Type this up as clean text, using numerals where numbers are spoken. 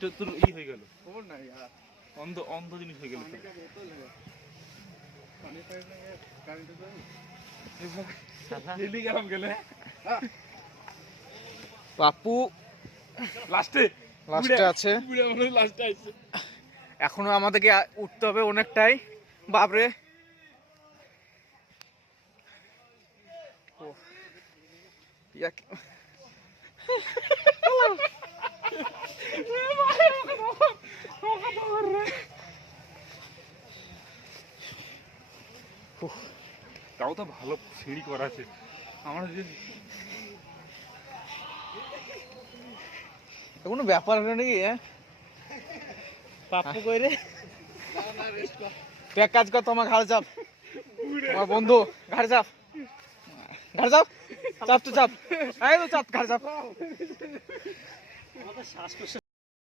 তোর হয়ে গেল অন্ধ জিনিস হয়ে গেল। পাপ্পু লাস্টে আছে, এখনো আমাদেরকে উঠতে হবে অনেকটাই। বাপরে তাও তো ভালো সিঁড়ি করা আছে আমার যে কোনো ব্যাপার হলো নাকি। পাপ্পু কইরে তুই এক কাজ কর, তোমার ঘাড় চাপ, আমার বন্ধু ঘাড় চাপ, ঘাড় চাপ, চাপ তো চাপ, এই তো চাপ, ঘাড় চাপ।